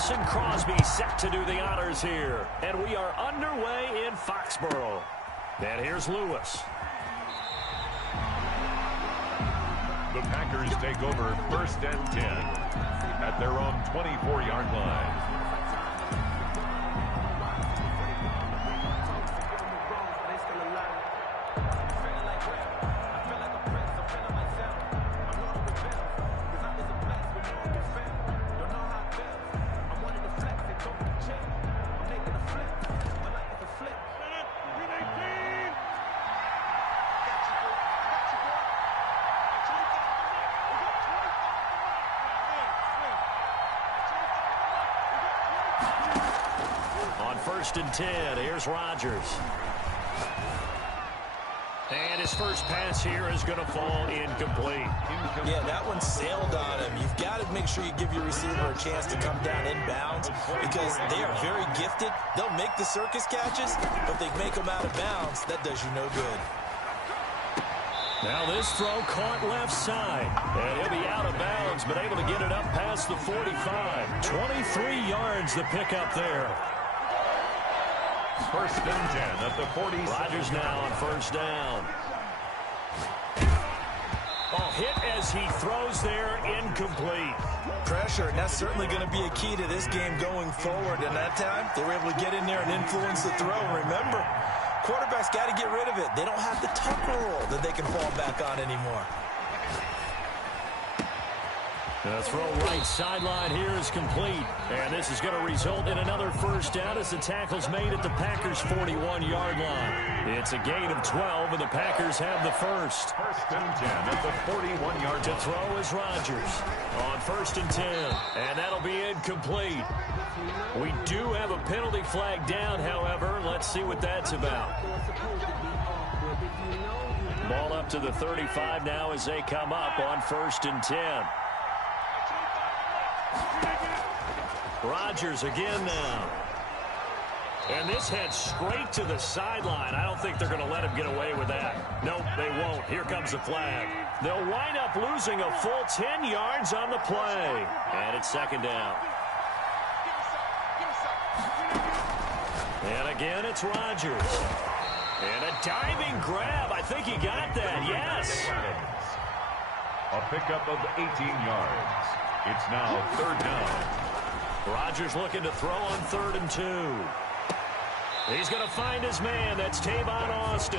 Mason Crosby set to do the honors here. And we are underway in Foxborough. And here's Lewis. The Packers take over 1st and 10 at their own 24-yard line. On 1st and 10, here's Rodgers. And his first pass here is going to fall incomplete. Yeah, that one sailed on him. You've got to make sure you give your receiver a chance to come down inbounds because they are very gifted. They'll make the circus catches, but they make them out of bounds. That does you no good. Now this throw caught left side. And he'll be out of bounds, but able to get it up past the 45. 23 yards the pickup there. 1st and 10 at the 40. Rodgers now on 1st down. Oh, hit as he throws there, incomplete. Pressure, and that's certainly going to be a key to this game going forward. And that time, they were able to get in there and influence the throw. And remember, quarterbacks got to get rid of it. They don't have the tucker roll that they can fall back on anymore. The throw right sideline here is complete. And this is going to result in another 1st down as the tackle's made at the Packers' 41-yard line. It's a gain of 12, and the Packers have the first. 1st and 10 at the 41-yard To line. throw is Rodgers on 1st and 10. And that'll be incomplete. We do have a penalty flag down, however. Let's see what that's about. Ball up to the 35 now as they come up on 1st and 10. Rodgers again now. And this heads straight to the sideline. I don't think they're going to let him get away with that. Nope, they won't. Here comes the flag. They'll wind up losing a full 10 yards on the play. And it's 2nd down. And again, it's Rodgers. And a diving grab. I think he got that. Yes. A pickup of 18 yards. It's now 3rd down. Rodgers looking to throw on 3rd and 2. He's going to find his man. That's Tavon Austin.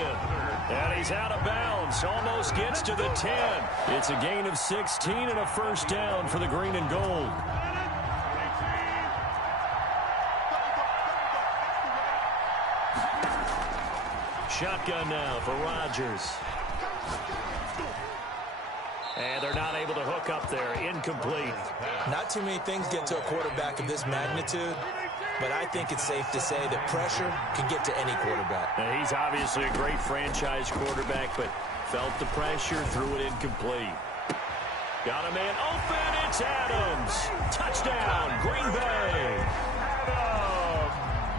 And he's out of bounds. Almost gets to the 10. It's a gain of 16 and a 1st down for the green and gold. Shotgun now for Rodgers. And they're not able to hook up there. Incomplete. Not too many things get to a quarterback of this magnitude, but I think it's safe to say that pressure can get to any quarterback. Now, he's obviously a great franchise quarterback, but felt the pressure, threw it incomplete. Got a man open. It's Adams. Touchdown, Green Bay.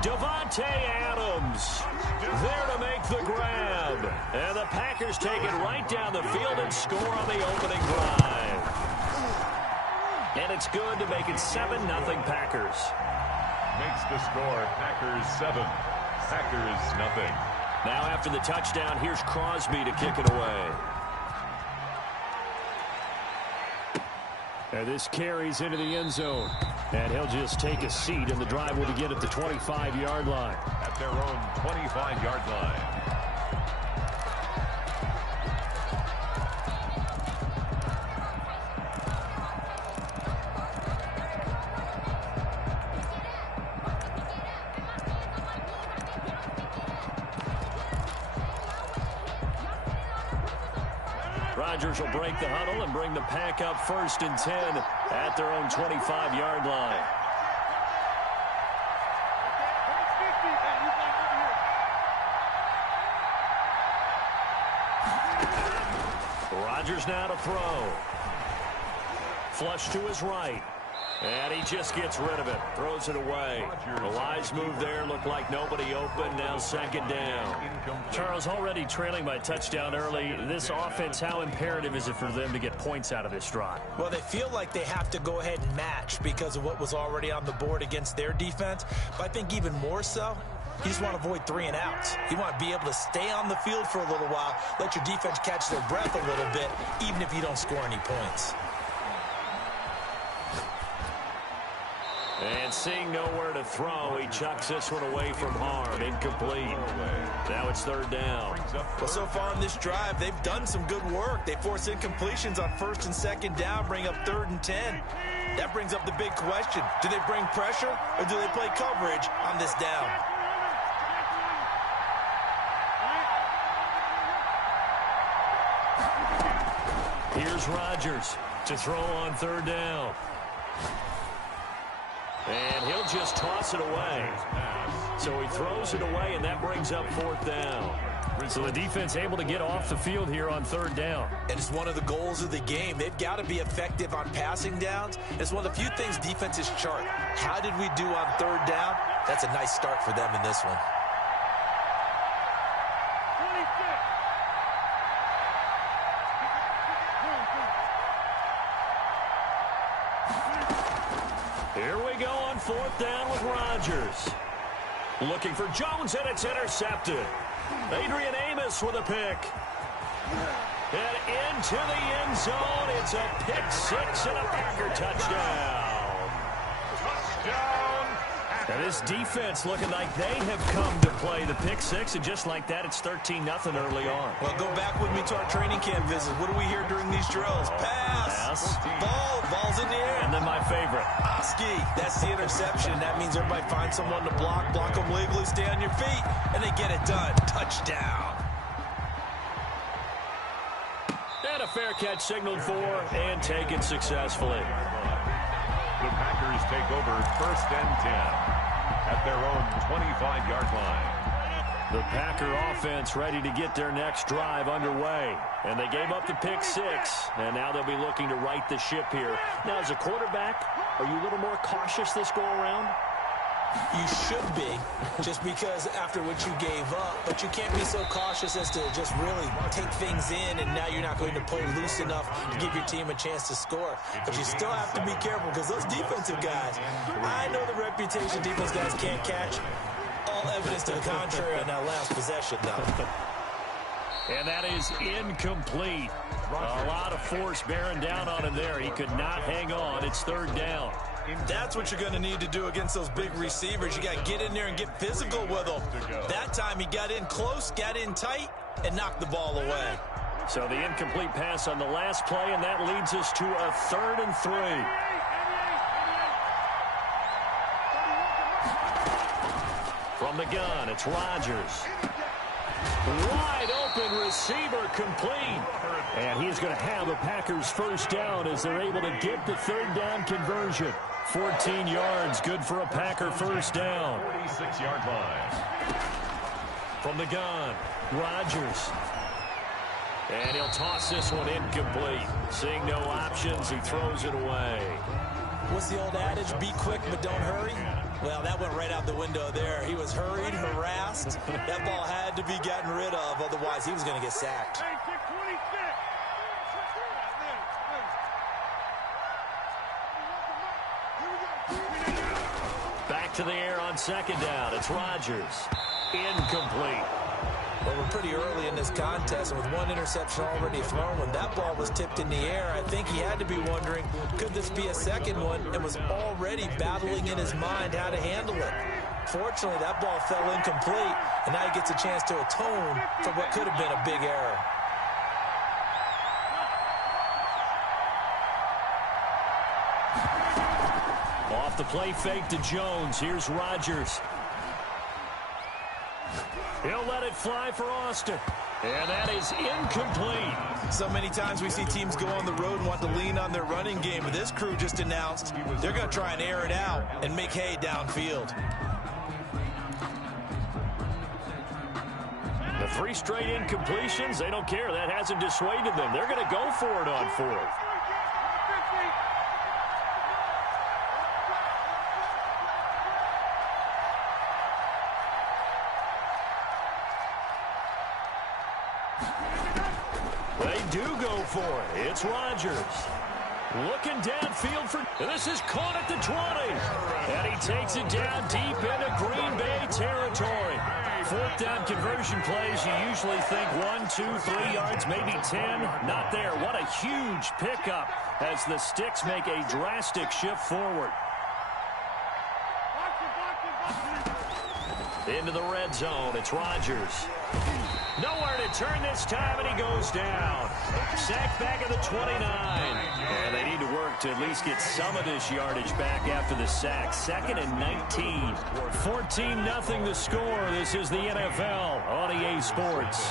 Davante Adams there to make the grab. And the Packers take it right down the field and score on the opening drive. And it's good to make it 7-0 Packers. Makes the score Packers 7, Packers nothing. Now after the touchdown, here's Crosby to kick it away. And this carries into the end zone. And he'll just take a seat, and the drive will begin at the 25-yard line. At their own 25-yard line. Rodgers will break the huddle and bring the Pack up 1st and 10 at their own 25-yard line. Rodgers now to throw. Flush to his right. And he just gets rid of it. Throws it away. The wise move there. Looked like nobody open. Now second down. Charles, already trailing by a touchdown early. This offense, how imperative is it for them to get points out of this drive? Well, they feel like they have to go ahead and match because of what was already on the board against their defense. But I think even more so, you just want to avoid 3 and outs. You want to be able to stay on the field for a little while, let your defense catch their breath a little bit, even if you don't score any points. And seeing nowhere to throw, he chucks this one away from harm. Incomplete. Now it's third down. Well, so far in this drive, they've done some good work. They force incompletions on first and second down, bring up 3rd and 10. That brings up the big question. Do they bring pressure or do they play coverage on this down? Here's Rodgers to throw on 3rd down. And he'll just toss it away. So he throws it away, and that brings up 4th down. So the defense able to get off the field here on 3rd down. And it's one of the goals of the game. They've got to be effective on passing downs. It's one of the few things defenses chart. How did we do on 3rd down? That's a nice start for them in this one. Here we go on 4th down with Rodgers. Looking for Jones, and it's intercepted. Adrian Amos with a pick. And into the end zone. It's a pick 6 and a Packer touchdown. Now this defense looking like they have come to play the pick 6, and just like that, it's 13-0 early on. Well, go back with me to our training camp visit. What do we hear during these drills? Pass. Ball's in the air. And then my favorite. Oski, that's the interception. That means everybody finds someone to block them legally, stay on your feet, and they get it done. Touchdown. And a fair catch signaled for and taken successfully. The Packers take over 1st and 10 at their own 25-yard line. The Packer offense ready to get their next drive underway. And they gave up the pick 6, and now they'll be looking to right the ship here. Now, as a quarterback, are you a little more cautious this go-around? You should be, just because after what you gave up, but you can't be so cautious as to just really take things in, and now you're not going to play loose enough to give your team a chance to score. But you still have to be careful, because those defensive guys, I know the reputation defense guys can't catch. All evidence to the contrary on that last possession, though. And that is incomplete. A lot of force bearing down on him there. He could not hang on. It's 3rd down. That's what you're going to need to do against those big receivers. You got to get in there and get physical with them. That time he got in close, got in tight, and knocked the ball away. So the incomplete pass on the last play, and that leads us to a 3rd and 3. From the gun, it's Rodgers. Wide open receiver complete. And he's going to have the Packers 1st down as they're able to get the 3rd down conversion. 14 yards, good for a Packer 1st down. 46-yard line. From the gun, Rodgers. And he'll toss this one incomplete. Seeing no options, he throws it away. What's the old adage? Be quick, but don't hurry. Well, that went right out the window there. He was hurried, harassed. That ball had to be gotten rid of, otherwise he was going to get sacked. Back to the air on 2nd down. It's Rodgers. Incomplete. Well, we're pretty early in this contest, and with one interception already thrown, when that ball was tipped in the air, I think he had to be wondering, could this be a second one, and was already battling in his mind how to handle it. Fortunately, that ball fell incomplete, and now he gets a chance to atone for what could have been a big error. Off the play fake to Jones. Here's Rodgers. He'll let it fly for Austin. And that is incomplete. So many times we see teams go on the road and want to lean on their running game, but this crew just announced they're going to try and air it out and make hay downfield. The 3 straight incompletions, they don't care. That hasn't dissuaded them. They're going to go for it on 4th. do go for it. It's Rodgers. Looking downfield for... This is caught at the 20. And he takes it down deep into Green Bay territory. Fourth down conversion plays, you usually think 1, 2, 3 yards, maybe 10. Not there. What a huge pickup as the Sticks make a drastic shift forward. Into the red zone. It's Rodgers. Nowhere to turn this time, and he goes down. Sacked back at the 29. And they need to work to at least get some of this yardage back after the sack. 2nd and 19. 14-0 the score. This is the NFL on EA Sports.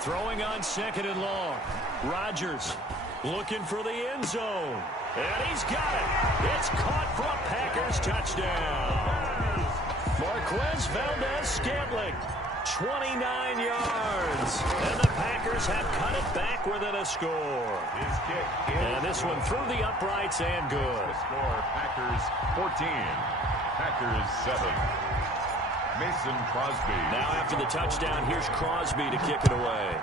Throwing on 2nd and long. Rodgers looking for the end zone. And he's got it. It's caught for a Packers touchdown. Marquez Valdes-Scantling, 29 yards. And the Packers have cut it back within a score. And this one through the uprights and good. The score, Packers 14, Packers 7. Mason Crosby. Now after the touchdown, here's Crosby to kick it away.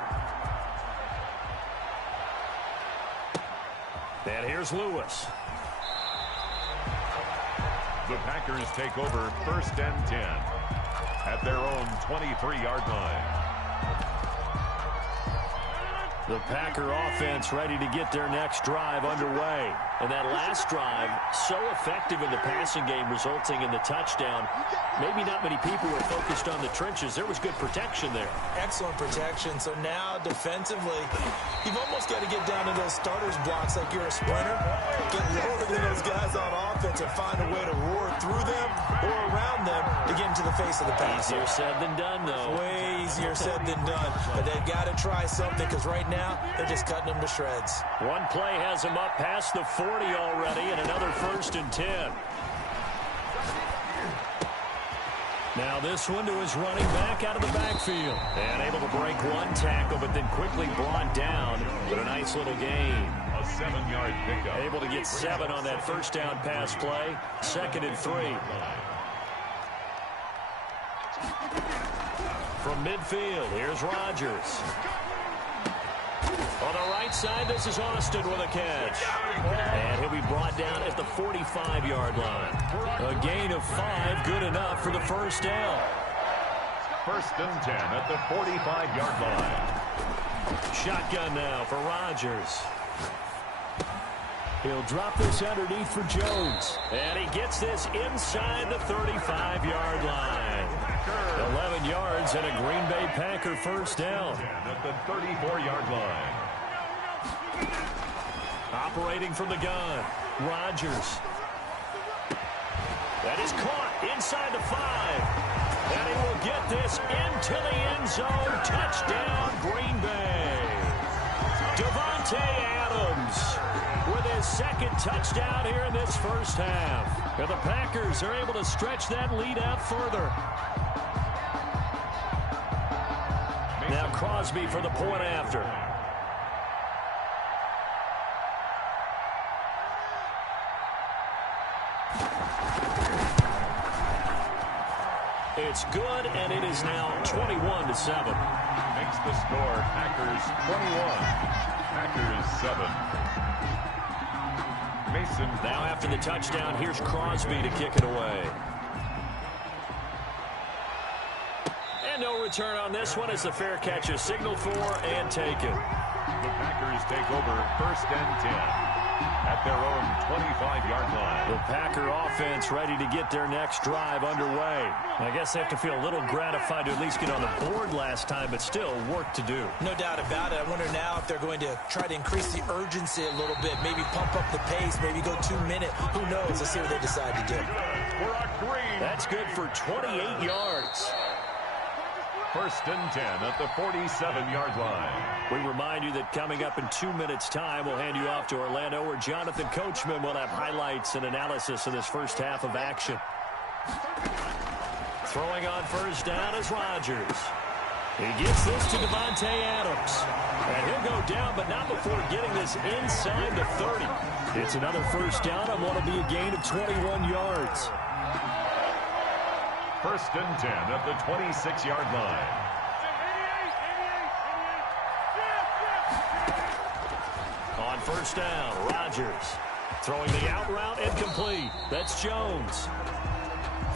And here's Lewis. The Packers take over 1st and 10 at their own 23-yard line. The Packer offense ready to get their next drive underway. And that last drive, so effective in the passing game, resulting in the touchdown. Maybe not many people were focused on the trenches. There was good protection there. Excellent protection. So now, defensively, you've almost got to get down to those starters blocks like you're a sprinter. Get lower than those guys on offense and find a way to roar through them or around them to get into the face of the pass. Easier said than done, though. Way easier said than done. But they've got to try something because right now, they're just cutting them to shreds. One play has them up past the 40 already, and another 1st and 10. Now this one to his running back out of the backfield. And able to break one tackle, but then quickly brought down. But a nice little gain. A 7-yard pickup. Able to get 7 on that first down pass play. 2nd and 3. From midfield, here's Rodgers. On the right side, this is Austin with a catch. And he'll be brought down at the 45-yard line. A gain of 5, good enough for the first down. 1st and 10 at the 45-yard line. Shotgun now for Rodgers. He'll drop this underneath for Jones. And he gets this inside the 35-yard line. 11 yards and a Green Bay Packer first down. At the 34-yard line. Operating from the gun, Rodgers. That is caught inside the 5. And he will get this into the end zone. Touchdown, Green Bay. Davante Adams with his 2nd touchdown here in this first half. And the Packers are able to stretch that lead out further. Now Crosby for the point after. It's good, and it is now 21-7. Makes the score Packers 21, Packers 7. Mason. Now after the touchdown, here's Crosby to kick it away. And no return on this one as the fair catch is signaled for and taken. The Packers take over 1st and 10 at their own 25-yard line. The Packer offense ready to get their next drive underway. I guess they have to feel a little gratified to at least get on the board last time, but still work to do. No doubt about it. I wonder now if they're going to try to increase the urgency a little bit, maybe pump up the pace, maybe go 2 minutes. Who knows? Let's see what they decide to do. That's good for 28 yards. 1st and 10 at the 47-yard line. We remind you that coming up in 2 minutes' time, we'll hand you off to Orlando, where Jonathan Coachman will have highlights and analysis of this first half of action. Throwing on first down is Rodgers. He gets this to Davante Adams. And he'll go down, but not before getting this inside the 30. It's another first down on what will be a gain of 21 yards. First and 10 at the 26-yard line. On first down, Rodgers throwing the out route incomplete. That's Jones.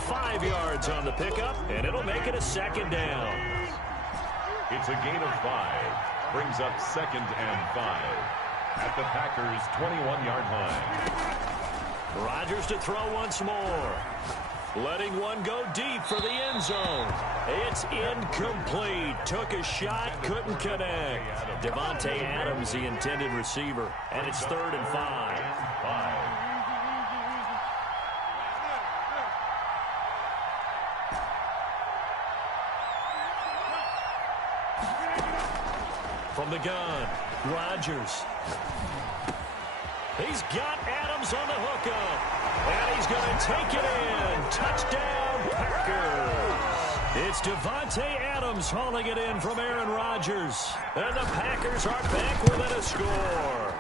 5 yards on the pickup, and it'll make it a second down. It's a gain of 5. Brings up second and 5 at the Packers' 21-yard line. Rodgers to throw once more. Letting one go deep for the end zone. It's incomplete. Took a shot, couldn't connect. Davante Adams, the intended receiver, and it's 3rd and 5. From the gun, Rodgers. He's got Adams on the hookup. And he's going to take it in. Touchdown, Packers. It's Davante Adams hauling it in from Aaron Rodgers. And the Packers are back within a score.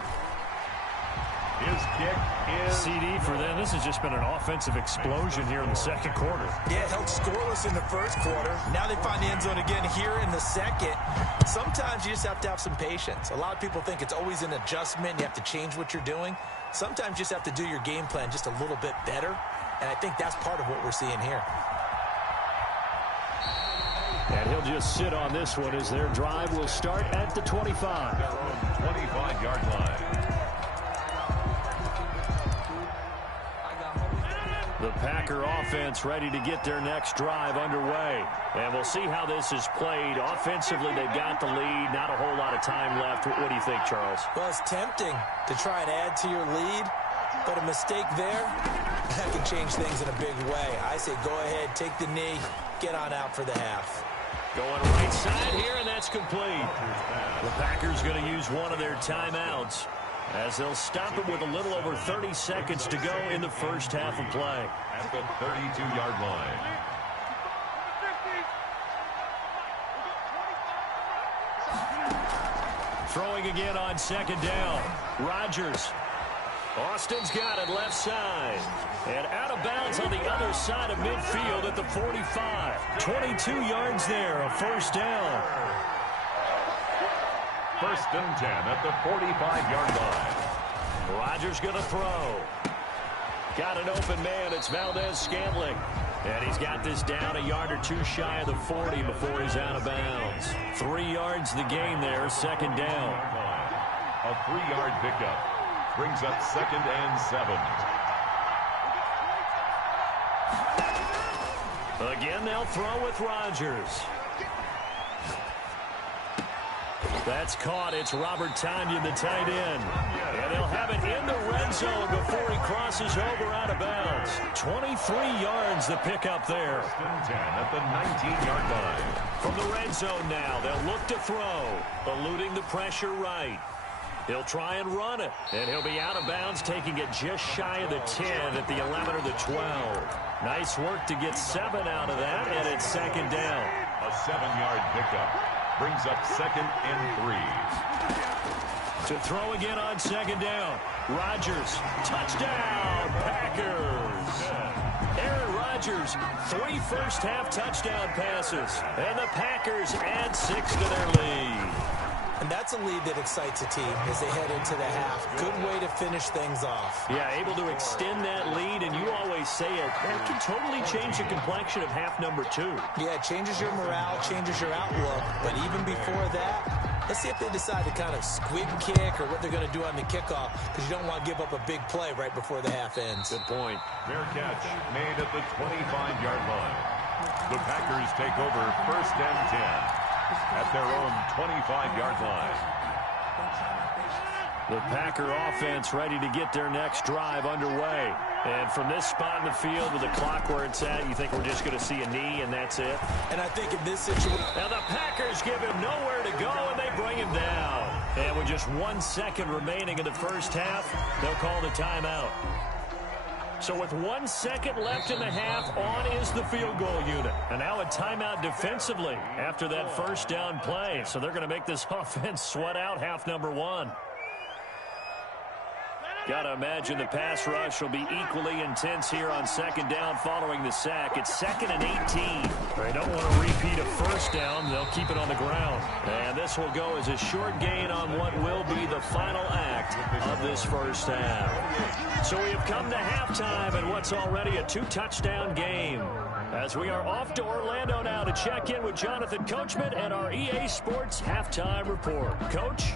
His kick is CD for them. This has just been an offensive explosion here in the second quarter. Yeah, held scoreless in the first quarter. Now they find the end zone again here in the second. Sometimes you just have to have some patience. A lot of people think it's always an adjustment. You have to change what you're doing. Sometimes you just have to do your game plan just a little bit better. And I think that's part of what we're seeing here. And he'll just sit on this one as their drive will start at the 25. their own 25-yard line. The Packer offense ready to get their next drive underway. And we'll see how this is played. Offensively, they've got the lead. Not a whole lot of time left. What do you think, Charles? Well, it's tempting to try and add to your lead, but a mistake there, that can change things in a big way. I say go ahead, take the knee, get on out for the half. Going right side here, and that's complete. The Packers going to use one of their timeouts as they'll stop it with a little over 30 seconds to go in the first half of play. At the 32-yard line. Throwing again on second down. Rodgers. Austin's got it left side. And out of bounds on the other side of midfield at the 45. 22 yards there, a first down. First and 10 at the 45-yard line. Rodgers going to throw. Got an open man. It's Valdez-Scantling. And he's got this down a yard or two shy of the 40 before he's out of bounds. 3 yards the gain there, second down. A 3-yard pickup. Brings up second and 7. Again, they'll throw with Rodgers. That's caught. It's Robert Tonyan, the tight end. And they'll have it in the red zone before he crosses over out of bounds. 23 yards the pickup there. First and 10 at the 19-yard line. From the red zone now, they'll look to throw. Eluding the pressure right. He'll try and run it. And he'll be out of bounds, taking it just shy of the 10 at the 11 or the 12. Nice work to get 7 out of that, and it's second down. A 7-yard pickup. Brings up second and 3. To throw again on second down. Rodgers. Touchdown, Packers. Aaron Rodgers, 3 first-half touchdown passes. And the Packers add 6 to their lead. And that's a lead that excites a team as they head into the half. Good way to finish things off. Yeah, able to extend that lead, and you always say it can totally change the complexion of half number 2. Yeah, it changes your morale, changes your outlook. But even before that, let's see if they decide to kind of squib kick or what they're going to do on the kickoff, because you don't want to give up a big play right before the half ends. Good point. Fair catch made at the 25-yard line. The Packers take over first and 10 at their own 25-yard line. The Packer offense ready to get their next drive underway. And from this spot in the field with the clock where it's at, you think we're just going to see a knee and that's it? And I think in this situation... Now the Packers give him nowhere to go and they bring him down. And with just 1 second remaining in the first half, they'll call the timeout. So with 1 second left in the half, on is the field goal unit. And now a timeout defensively after that first down play. So they're going to make this offense sweat out half number 1. Got to imagine the pass rush will be equally intense here on second down following the sack. It's 2nd and 18. They don't want to repeat a first down. They'll keep it on the ground. And this will go as a short gain on what will be the final act of this first half. So we have come to halftime in what's already a 2-touchdown game. As we are off to Orlando now to check in with Jonathan Coachman and our EA Sports Halftime Report. Coach?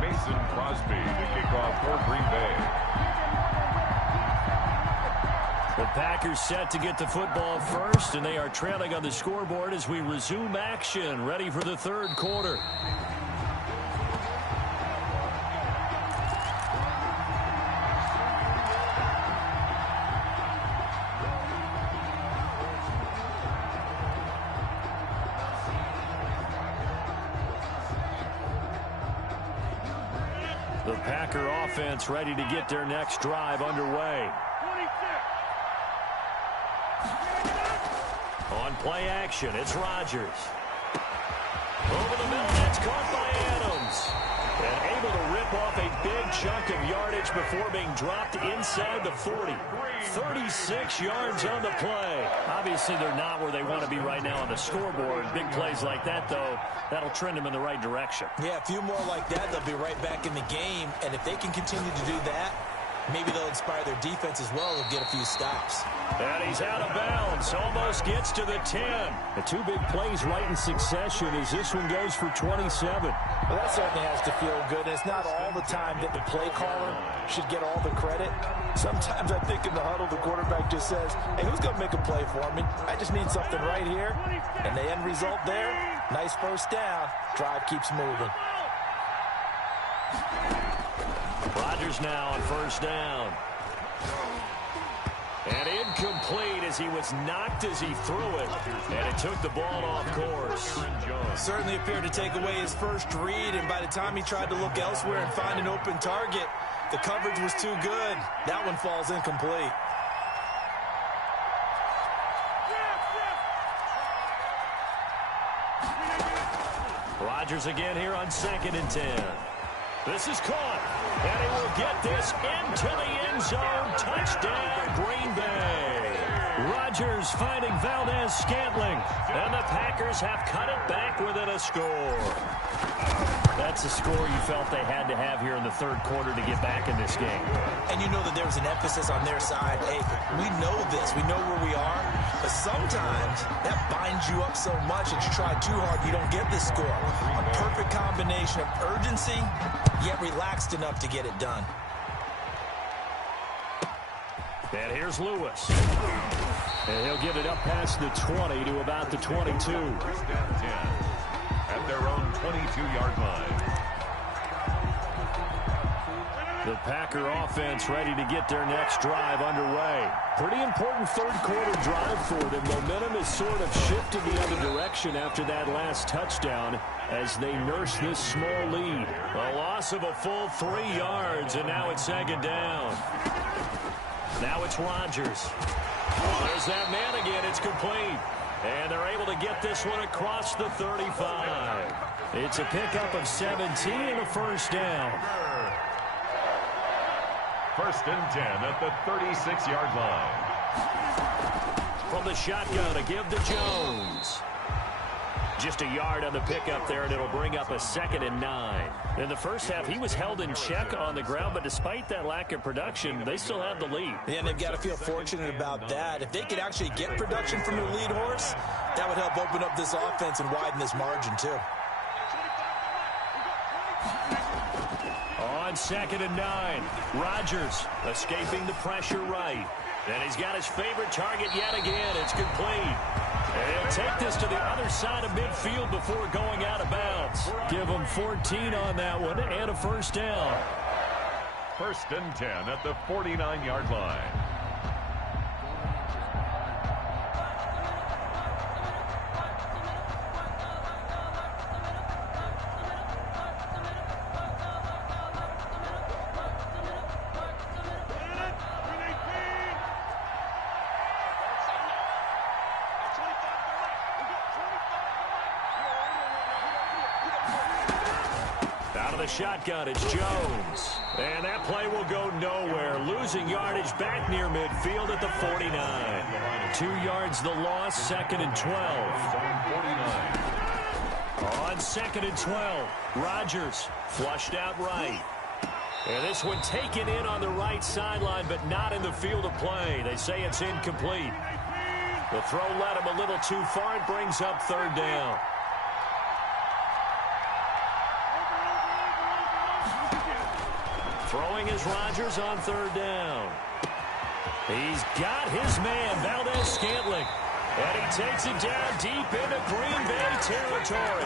Mason Crosby to kick off for Green Bay. The Packers set to get the football first, and they are trailing on the scoreboard as we resume action, ready for the third quarter. The Packer offense ready to get their next drive underway. On play action, it's Rodgers. Over the middle, that's caught by Adams. And able to rip off a big chunk of yardage before being dropped inside the 40. 36 yards on the play. Obviously, they're not where they want to be right now on the scoreboard. Big plays like that, though, that'll trend them in the right direction. Yeah, a few more like that, they'll be right back in the game. And if they can continue to do that, maybe they'll inspire their defense as well. They'll get a few stops. And he's out of bounds. Almost gets to the 10. The two big plays right in succession as this one goes for 27. Well, that certainly has to feel good. And it's not all the time that the play caller should get all the credit. Sometimes I think in the huddle, the quarterback just says, hey, who's going to make a play for me? I just need something right here. And the end result there, nice first down. Drive keeps moving. Rodgers now on first down. And incomplete as he was knocked as he threw it. And it took the ball off course. Certainly appeared to take away his first read, and by the time he tried to look elsewhere and find an open target, the coverage was too good. That one falls incomplete. Rodgers again here on 2nd and 10. This is caught, and he will get this into the end zone. Touchdown, Green Bay. Rodgers finding Valdez-Scantling, and the Packers have cut it back within a score. That's a score you felt they had to have here in the third quarter to get back in this game. And you know that there was an emphasis on their side. Hey, we know this. We know where we are. But sometimes that binds you up so much that you try too hard, you don't get this score. A perfect combination of urgency, yet relaxed enough to get it done. And here's Lewis. And he'll get it up past the 20 to about the 22. First down 10 at their own 22-yard line. The Packer offense ready to get their next drive underway. Pretty important third quarter drive for them. Momentum has sort of shifted the other direction after that last touchdown as they nurse this small lead. A loss of a full 3 yards, and now it's 2nd down. Now it's Rodgers. Oh, there's that man again. It's complete. And they're able to get this one across the 35. It's a pickup of 17 and a first down. First and 10 at the 36-yard line. From the shotgun, a give to Jones. Just a yard on the pickup there, and it'll bring up a 2nd and 9. In the first half, he was held in check on the ground, but despite that lack of production, they still have the lead. Yeah, and they've got to feel fortunate about that. If they could actually get production from their lead horse, that would help open up this offense and widen this margin, too. On 2nd and 9, Rodgers escaping the pressure right. And he's got his favorite target yet again. It's complete. And he'll take this to the other side of midfield before going out of bounds. Give him 14 on that one and a first down. First and 10 at the 49-yard line. the shotgun, it's Jones. And that play will go nowhere. Losing yardage back near midfield at the 49. 2 yards the loss, 2nd and 12. On 2nd and 12, Rodgers flushed out right. And this one taken in on the right sideline, but not in the field of play. They say it's incomplete. The throw led him a little too far. It brings up 3rd down. Throwing is Rodgers on 3rd down. He's got his man, Valdes-Scantling. And he takes it down deep into Green Bay territory.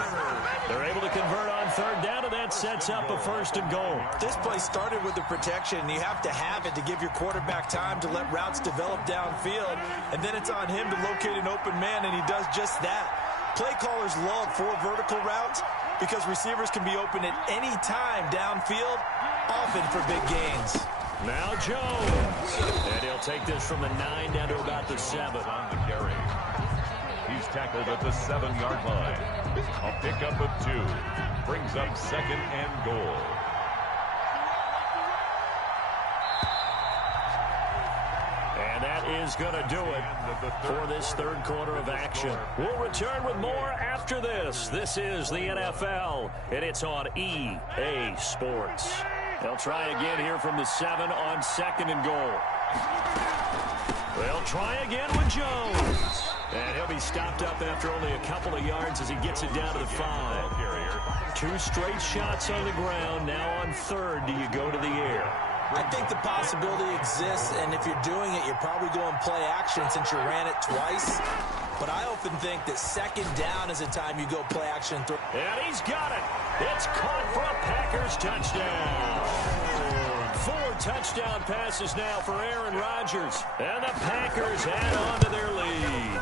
They're able to convert on 3rd down, and that sets up a 1st and goal. This play started with the protection, and you have to have it to give your quarterback time to let routes develop downfield. And then it's on him to locate an open man, and he does just that. Play callers love 4 vertical routes because receivers can be open at any time downfield, often for big gains. Now Jones. And he'll take this from the 9 down to about the 7. On the carry. He's tackled at the 7-yard line. A pickup of 2. Brings up 2nd and goal. And that is going to do it for this 3rd quarter of action. We'll return with more after this. This is the NFL, and it's on EA Sports. They'll try again here from the 7 on 2nd and goal. They'll try again with Jones. And he'll be stopped up after only a couple of yards as he gets it down to the 5. 2 straight shots on the ground. Now on 3rd, do you go to the air? I think the possibility exists, and if you're doing it, you're probably going play action since you ran it twice. But I often think that 2nd down is the time you go play action. And he's got it. It's caught for a Packers touchdown. 4 touchdown passes now for Aaron Rodgers. And the Packers add on to their lead.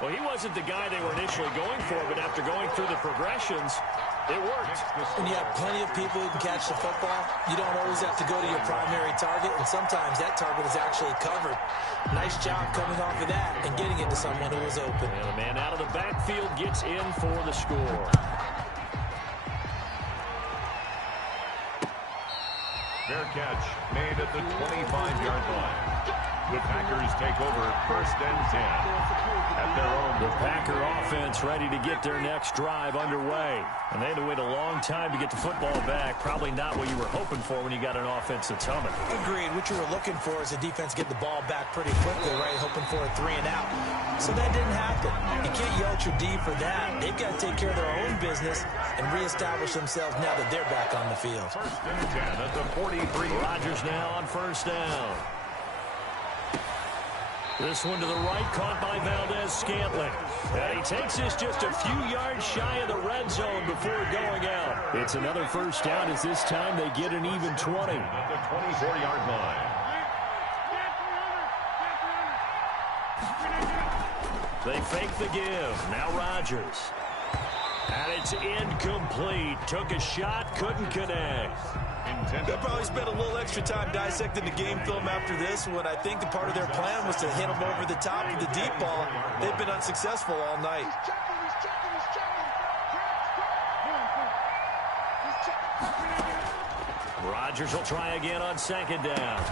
Well, he wasn't the guy they were initially going for, but after going through the progressions, it worked. When you have plenty of people who can catch the football, you don't always have to go to your primary target, and sometimes that target is actually covered. Nice job coming off of that and getting it to someone who was open. And the man out of the backfield gets in for the score. Fair catch made at the 25-yard line. The Packers take over 1st and 10 at their own. The Packer offense ready to get their next drive underway. And they had to wait a long time to get the football back. Probably not what you were hoping for when you got an offense that's humming. Agreed. What you were looking for is a defense get the ball back pretty quickly, right? Hoping for a 3 and out. So that didn't happen. You can't yell at your D for that. They've got to take care of their own business and reestablish themselves now that they're back on the field. 1st and 10 at the 43. Rodgers now on 1st down. This one to the right, caught by Valdes-Scantling. And he takes this just a few yards shy of the red zone before going out. It's another 1st down as this time they get an even 20. At the 24-yard line. They fake the give. Now Rodgers. And it's incomplete. Took a shot, couldn't connect. They'll probably spend a little extra time dissecting the game film after this one. I think the part of their plan was to hit them over the top with the deep ball. They've been unsuccessful all night. Rodgers will try again on 2nd down.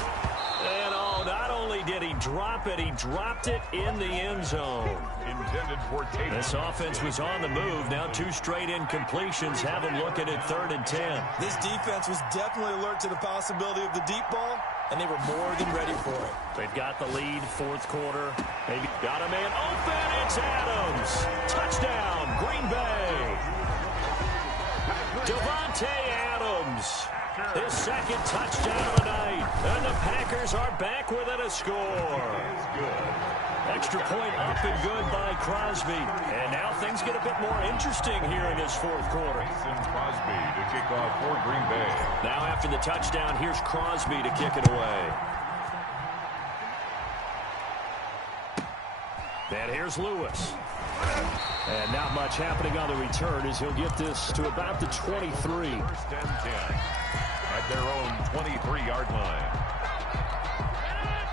And not only did he drop it, he dropped it in the end zone. Intended for Tatum. This offense was on the move. Now 2 straight incompletions have them looking at 3rd and 10. This defense was definitely alert to the possibility of the deep ball, and they were more than ready for it. They've got the lead, 4th quarter. Maybe got a man open. It's Adams. Touchdown, Green Bay. Davante Adams. His 2nd touchdown of the night. And the Packers are back within a score. Extra point up and good by Crosby. And now things get a bit more interesting here in this 4th quarter. Crosby to kick off for Green Bay. Now after the touchdown, here's Crosby to kick it away. And here's Lewis. And not much happening on the return as he'll get this to about the 23. 1st and 10 at their own 23-yard line.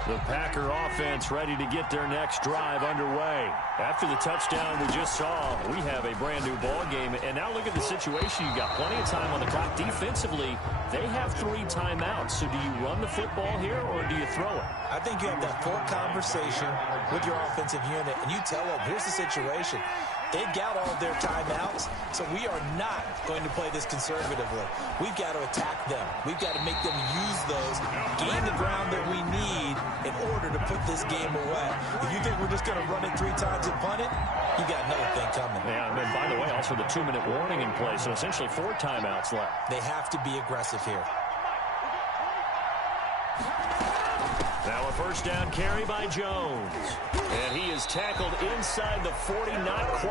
The Packer offense ready to get their next drive underway. After the touchdown we just saw, we have a brand-new ball game. And now look at the situation. You got plenty of time on the clock. Defensively, they have 3 timeouts. So do you run the football here or do you throw it? I think you have that full conversation with your offensive unit, and you tell them, here's the situation. They've got all of their timeouts, so we are not going to play this conservatively. We've got to attack them. We've got to make them use those, gain the ground that we need in order to put this game away. If you think we're just going to run it 3 times and punt it, you got another thing coming. Yeah, and then, by the way, also the 2-minute warning in play, so essentially 4 timeouts left. They have to be aggressive here. Now a first down carry by Jones. And he is tackled inside the 40, not quite.